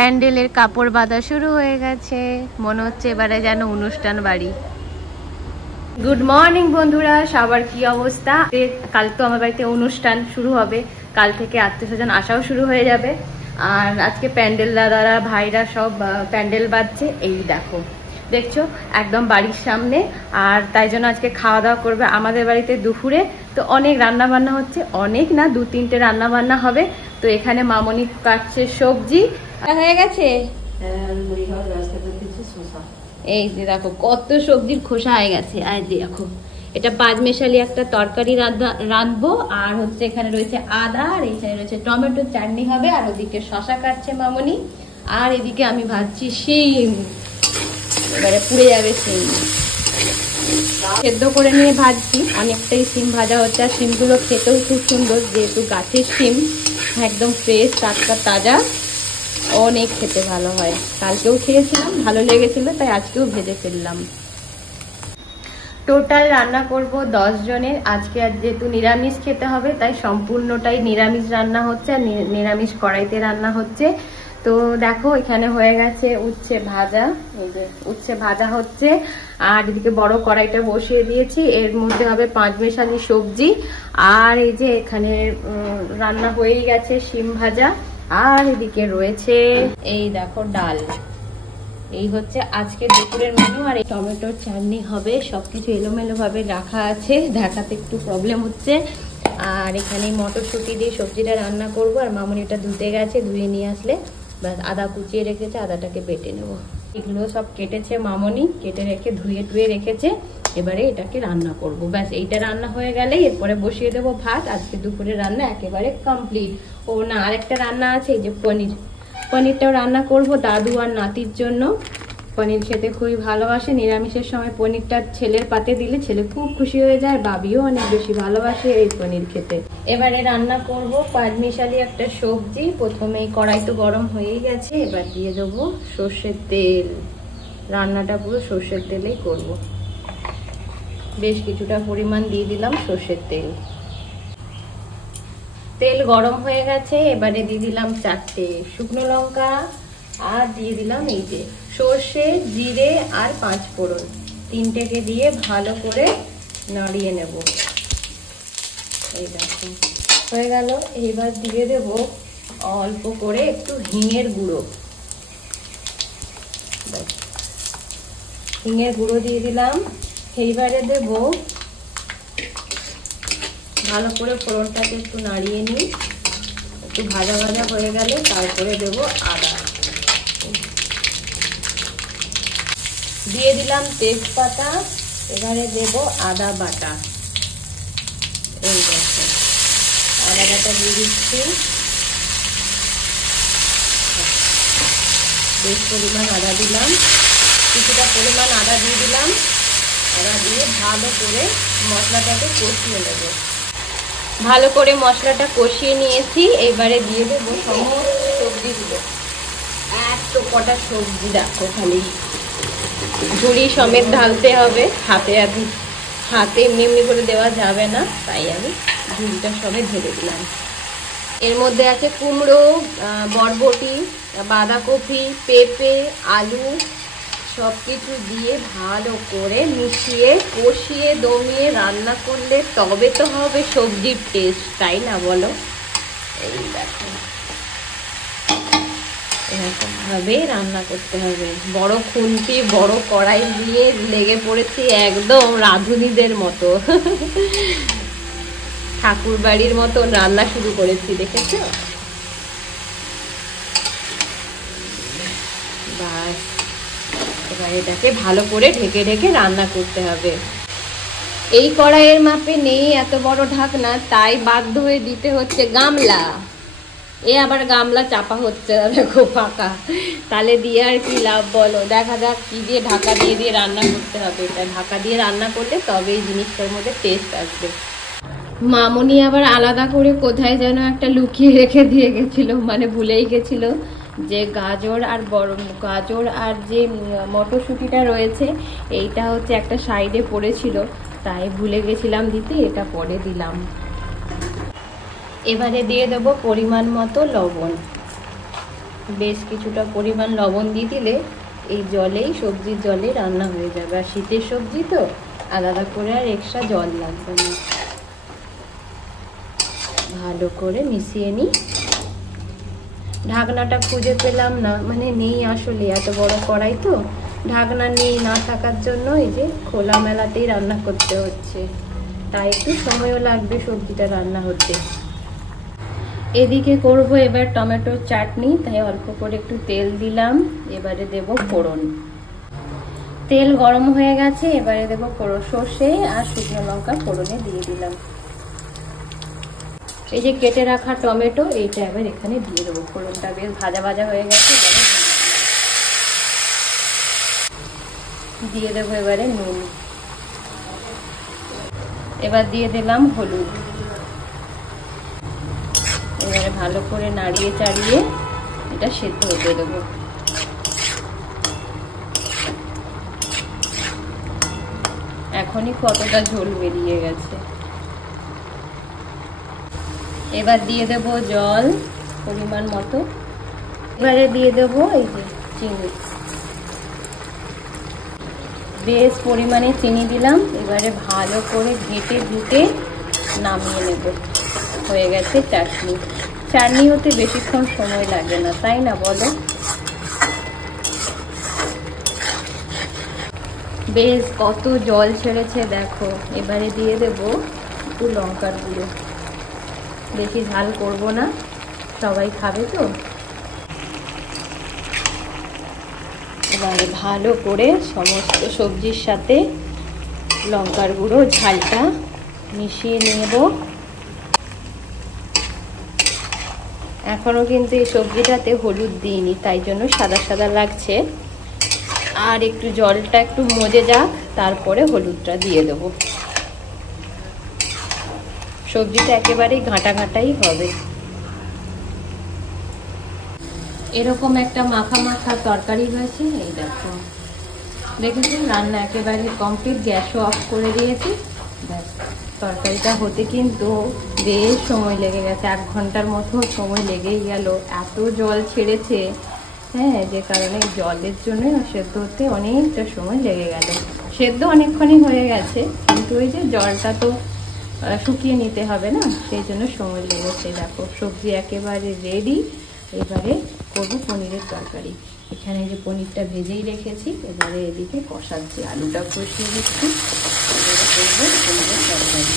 প্যান্ডেলের কাপড় বাঁধা শুরু হয়ে গেছে, মনে হচ্ছে এবারে যেন অনুষ্ঠান বাড়ি। গুড মর্নিং বন্ধুরা, সবার কি অবস্থা? কাল তো আমার বাড়িতে অনুষ্ঠান শুরু হবে, কাল থেকে আত্মীয়স্বজন আসাও শুরু হয়ে যাবে। আর আজকে প্যান্ডেল দাদারা ভাইরা সব প্যান্ডেল বাঁধছে, এই দেখছো একদম বাড়ির সামনে। আর তাই জন্য আজকে খাওয়া দাওয়া করবে আমাদের বাড়িতে দুপুরে। তো অনেক রান্না বান্না হচ্ছে, অনেক না 2-3টে রান্না বান্না হবে। তো এখানে মামনি কাটছে সবজি হয়ে গেছে। এই যে দেখো কত সবজির খোসা হয়ে গেছে। আর দেখো এটা পাঁচমেশালি একটা তরকারি রাঁধবো। আর হচ্ছে এখানে রয়েছে আদা, আর এখানে রয়েছে টমেটো চাটনি হবে। আর ওদিকে শশা কাটছে মামনি, আর এদিকে আমি ভাজছি শিম। এবারে পুড়ে যাবে শিম, সেদ্ধ করে নিয়ে ভাজছি। অনেকটাই শিম ভাজা হচ্ছে, আর শিমগুলো খেতেও খুব সুন্দর, যেহেতু গাছের শিম একদম ফ্রেশ টাটকা তাজা, অনেক খেতে ভালো হয়। কালকেও খেয়েছিলাম, ভালো লেগেছিল, তাই আজকেও ভেজে ফেললাম। টোটাল রান্না করব 10 জনের আজকে। আর যেহেতু নিরামিষ খেতে হবে, তাই সম্পূর্ণটাই নিরামিষ রান্না হচ্ছে, আর নিরামিষ কড়াইতে রান্না হচ্ছে। তো দেখো এখানে হয়ে গেছে উচ্ছে ভাজা, এই যে উচ্ছে ভাজা হচ্ছে। আর এদিকে বড় কড়াইটা বসিয়ে দিয়েছি, এর মধ্যে হবে পাঁচমেশালি সবজি। আর এই যে এখানে রান্না হয়েই গেছে শিম ভাজা। আর এদিকে রয়েছে এই দেখো ডাল। এই হচ্ছে আজকে দুপুরের মেনু। আর এই টমেটোর চাটনি হবে। সবকিছু এলোমেলো ভাবে রাখা আছে, দেখাতে একটু প্রবলেম হচ্ছে। আর এখানে মটরশুঁটি দিয়ে সবজিটা রান্না করব। আর মামনি এটা ধুতে গেছে, ধুয়ে নিয়ে আসলে ব্যাস আদা কুচিয়ে রেখেছে, আদাটাকে বেটে নেব। এগুলো সব কেটেছে মামনি, কেটে রেখে ধুয়ে টুয়ে রেখেছে। এবারে এটাকে রান্না করব। ব্যাস এইটা রান্না হয়ে গেলে এরপরে বসিয়ে দেবো ভাত। আজকে দুপুরের রান্না একেবারে কমপ্লিট। ও না, আরেকটা রান্না আছে, এই যে পনিরটাও রান্না করব দাদু আর নাতির জন্য। পনির খেতে খুবই ভালোবাসে। নিরামিষের সময় পনিরটা ছেলের পাতে দিলে ছেলে খুব খুশি হয়ে যায়, বাবিও অনেক বেশি ভালোবাসে এই পনির খেতে। এবারে রান্না করব পাঁচমিশালি একটা সবজি। প্রথমেই কড়াই তো গরম হয়েই গেছে, এবার দিয়ে দেবো সর্ষের তেল। রান্নাটা পুরো সর্ষের তেলেই করব। বেশ কিছুটা পরিমাণ দিয়ে দিলাম সর্ষের তেল। তেল গরম হয়ে গেছে, এবারে দিয়ে দিলাম 4টে শুকনো লঙ্কা। আর দিয়ে দিলাম এই যে সর্ষে, জিরে আর 5 ফোড়ন, 3টেকে দিয়ে ভালো করে নাড়িয়ে নেব। এই দেখো হয়ে গেল। এইবার দিয়ে দেব অল্প করে একটু হিঙের গুঁড়ো। হিঙের গুঁড়ো দিয়ে দিলাম। এইবারে দেব, ভালো করে ফোড়নটাকে একটু নাড়িয়ে নিই। একটু ভাজা ভাজা হয়ে গেলে তারপরে দেব আদা। দিয়ে দিলাম তেজপাতা। এবারে দেব আদা বাটা। এই দেখো আদা বাটা দিয়ে দিচ্ছি। বেশ পরিমাণ আদা দিলাম, কিছুটা পরিমাণ আদা দিয়ে দিলাম। আদা দিয়ে ভালো করে মশলাটাকে কষিয়ে নেব। ভালো করে মশলাটা কষিয়ে নিয়েছি। এবারে দিয়ে দেবো সমস্ত সবজিগুলো। এত কটা সবজি দেখো, খালি ঝুড়ি সমেত ঢালতে হবে। হাতে এমনি এমনি করে দেওয়া যাবে না, তাই আমি ঝুড়িটা সমেত ঢেলে দিলাম। এর মধ্যে আছে কুমড়ো, বরবটি, বাঁধাকপি, পেঁপে, আলু, সব কিছু দিয়ে ভালো করে মিশিয়ে কষিয়ে দমিয়ে রান্না করলে তবে তো হবে সবজির টেস্ট, তাই না বলো? এই দেখো এরকম ভাবে রান্না করতে হবে। বড় খুন্তি বড় কড়াই দিয়ে লেগে পড়েছি একদম রাঁধুনিদের মতো, ঠাকুর বাড়ির মতন রান্না শুরু করেছি, দেখেছো? বাস এবার এটাকে ভালো করে ঢেকে ঢেকে রান্না করতে হবে। এই কড়াইয়ের মাপে নেই এত বড় ঢাকনা, তাই বাধ্য হয়ে দিতে হচ্ছে গামলা। এ আবার গামলা চাপা হচ্ছে, দেখো ফাঁকা, তাহলে দিয়ে আর কি লাভ বলো? দেখা যাক কি দিয়ে ঢাকা দিয়ে দিয়ে রান্না করতে হবে। এটা ঢাকা দিয়ে রান্না করলে তবে এই জিনিসটার মধ্যে টেস্ট আসবে। মামনি আবার আলাদা করে কোথায় যেন একটা লুকিয়ে রেখে দিয়ে গেছিল, মানে ভুলেই গেছিল যে গাজর আর যে মটরশুঁটিটা রয়েছে এইটা হচ্ছে একটা সাইডে পড়েছিল, তাই ভুলে গেছিলাম দিতে, এটা পরে দিলাম। এবারে দিয়ে দেবো পরিমাণ মতো লবণ। বেশ কিছুটা পরিমাণ লবণ দিয়ে দিলে এই জলেই, সবজির জলে রান্না হয়ে যাবে। আর শীতের সবজি তো আলাদা করে আর এক্সট্রা জল লাগবে না। ভালো করে মিশিয়ে নিই। ঢাকনাটা খুঁজে পেলাম না, মানে নেই আসলে, এত বড় কড়াই তো ঢাকনা নেই, না থাকার জন্য এই যে খোলা মেলাতেই রান্না করতে হচ্ছে, তাই একটু সময়ও লাগবে সবজিটা রান্না হতে। এদিকে করব এবার টমেটোর চাটনি, তাই অল্প করে একটু তেল দিলাম। এবারে দেব ফোড়ন। তেল গরম হয়ে গেছে, এবারে দেব সর্ষে আর শুকনো লঙ্কা ফোড়নে দিয়ে দিলাম। এই যে কেটে রাখা টমেটো, এইটা এবার এখানে দিয়ে দেবো। ফোড়নটা বেশ ভাজা ভাজা হয়ে গেছে, দিয়ে দেবো এবারে নুন। এবার দিয়ে দিলাম হলুদ। এবারে ভালো করে নাড়িয়ে চাড়িয়ে এটা সেদ্ধ হতে দেবো। এখনই কতটা ঝোল বেরিয়ে গেছে। এবার দিয়ে দেব জল পরিমাণ মতো। এবারে দিয়ে দেব এই যে চিনি, বেশ পরিমাণে চিনি দিলাম। এবারে ভালো করে ঘেঁটে ধুতে নামিয়ে নেব। হয়ে গেছে চাটনি। চাটনি হতে বেশিক্ষণ সময় লাগে না, তাই না বলো? বেশ কত জল ছেড়েছে দেখো। এবারে দিয়ে দেব একটু লঙ্কার গুঁড়ো। বেশি ঝাল করব না, সবাই খাবে তো। এবারে ভালো করে সমস্ত সবজির সাথে লঙ্কার গুঁড়ো ঝালটা মিশিয়ে নেব। এখনো কিন্তু এই সবজিটাতে হলুদ দিইনি, তাই জন্য সাদা সাদা লাগছে। আর একটু জলটা একটু মজে যাক, তারপরে হলুদটা দিয়ে দেবো। সবজিটা একেবারেই ঘাঁটা ঘাঁটাই হবে। এরকম একটা মাখা মাখা তরকারি হয়েছে। এই দেখো, দেখেছেন রান্না একেবারে কমপ্লিট। গ্যাসও অফ করে দিয়েছি। ব্যাস, তরকারিটা হতে কিন্তু বেশ সময় লেগে গেছে, 1 ঘন্টার মতো সময় লেগেই গেল। এত জল ছেড়েছে, হ্যাঁ, যে কারণে জলের জন্য সেদ্ধ হতে অনেকটা সময় লেগে গেল। সেদ্ধ অনেকক্ষণই হয়ে গেছে, কিন্তু ওই যে জলটা তো শুকিয়ে নিতে হবে না, সেই জন্য সময় লেগেছে। দেখো সবজি একেবারে রেডি। এবারে করবো পনিরের তরকারি। এখানে যে পনিরটা ভেজেই রেখেছি, এবারে এদিকে কষাচ্ছি, আলুটা কষিয়ে দিচ্ছি। এবারে করবো পনিরের তরকারি।